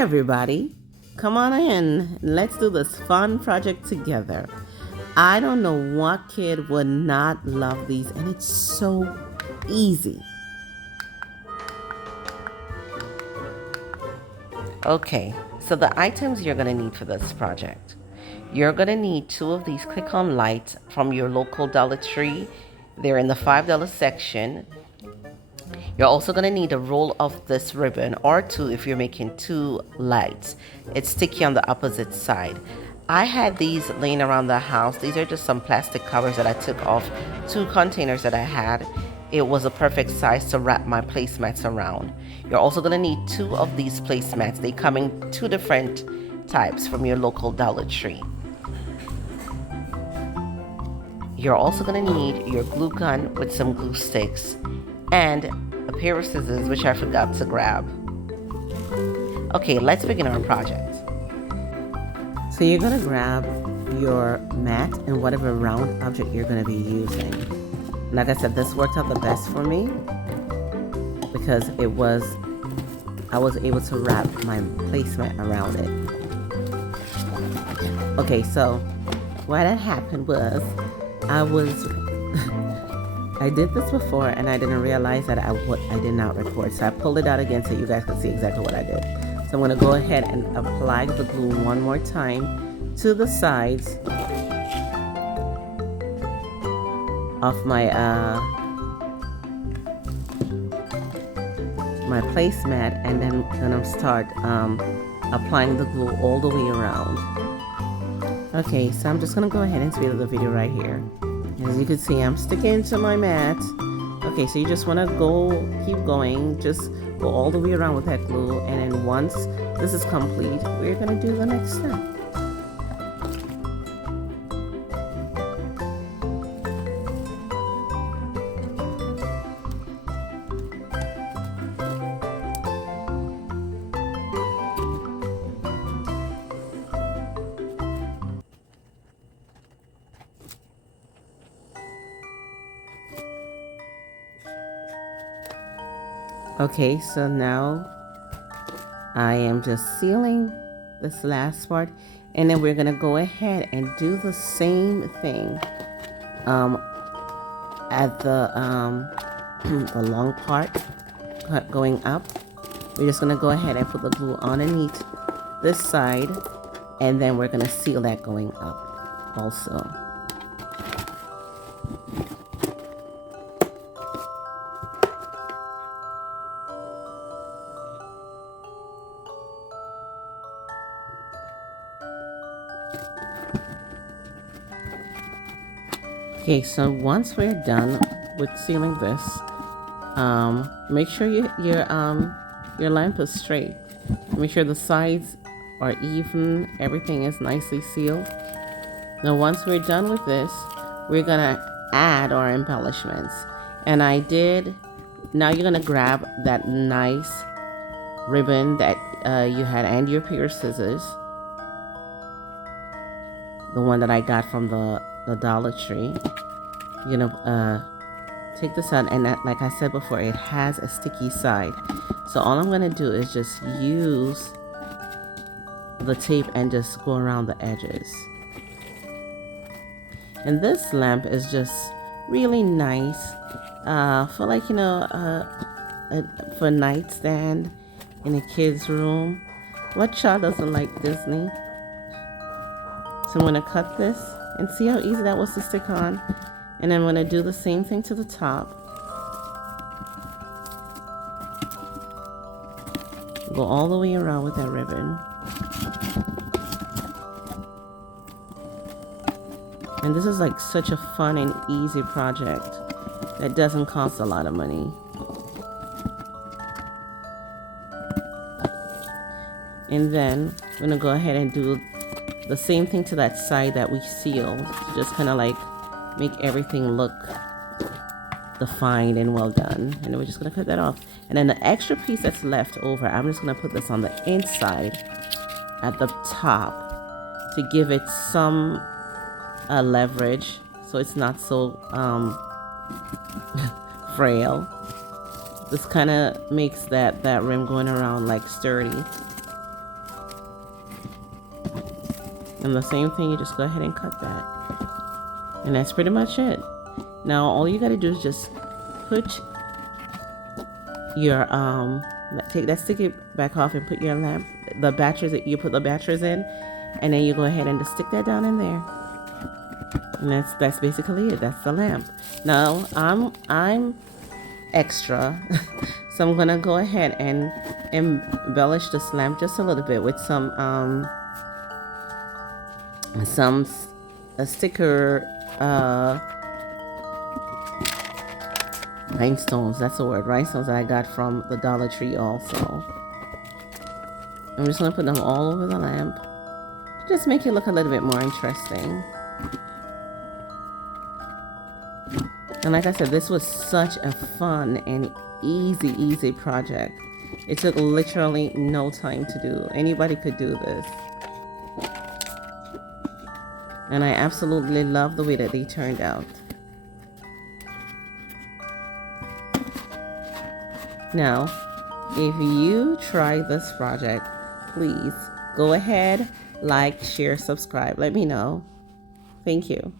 everybody, come on in. Let's do this fun project together. I don't know what kid would not love these, and it's so easy. Okay, so the items you're going to need for this project. You're going to need two of these click-on lights from your local Dollar Tree. They're in the $5 section. You're also going to need a roll of this ribbon or two if you're making two lights. It's sticky on the opposite side. I had these laying around the house. These are just some plastic covers that I took off two containers that I had. It was a perfect size to wrap my placemats around. You're also going to need two of these placemats. They come in two different types from your local Dollar Tree. You're also going to need your glue gun with some glue sticks and a pair of scissors, which I forgot to grab. Okay, let's begin our project. So you're going to grab your mat and whatever round object you're going to be using. Like I said, this worked out the best for me because I was able to wrap my placemat around it. Okay, so what had happened was I did this before and I didn't realize that I did not record. So I pulled it out again so you guys could see exactly what I did. So I'm going to go ahead and apply the glue one more time to the sides of my my placemat, and then I'm going to start applying the glue all the way around. Okay, so I'm just going to go ahead and speed up the video right here. As you can see, I'm sticking to my mat. Okay, so you just want to keep going, just go all the way around with that glue, and then once this is complete, we're going to do the next step. Okay, so now I am just sealing this last part, and then we're gonna go ahead and do the same thing at the the long part going up. We're just gonna go ahead and put the glue underneath this side, and then we're gonna seal that going up also. Okay, so once we're done with sealing this, make sure your lamp is straight. Make sure the sides are even, everything is nicely sealed. Now once we're done with this, we're gonna add our embellishments. And now you're gonna grab that nice ribbon that you had and your pair of scissors. The one that I got from the Dollar Tree. You're gonna take this out, and like I said before, it has a sticky side. So all I'm gonna do is just use the tape and just go around the edges. And this lamp is just really nice for, like, for a nightstand in a kid's room. What child doesn't like Disney? So I'm gonna cut this and see how easy that was to stick on. And I'm going to do the same thing to the top. Go all the way around with that ribbon. And this is like such a fun and easy project that doesn't cost a lot of money. And then I'm going to go ahead and do the same thing to that side that we sealed, to just kind of like make everything look defined and well done. And then we're just going to cut that off. And then the extra piece that's left over, I'm just going to put this on the inside at the top to give it some leverage, so it's not so frail. This kind of makes that rim going around like sturdy. And the same thing, you just go ahead and cut that. And that's pretty much it. Now all you gotta do is just put your take that sticky back off and put your lamp, the batteries that you put the batteries in, and then you go ahead and just stick that down in there. And that's basically it. That's the lamp. Now I'm extra, so I'm gonna go ahead and embellish this lamp just a little bit with some a sticker rhinestones. That's the word, rhinestones that I got from the Dollar Tree also. I'm just gonna put them all over the lamp. Just make it look a little bit more interesting. And like I said, this was such a fun and easy project. It took literally no time to do. Anybody could do this. And I absolutely love the way that they turned out. Now, if you try this project, please go ahead, like, share, subscribe. Let me know. Thank you.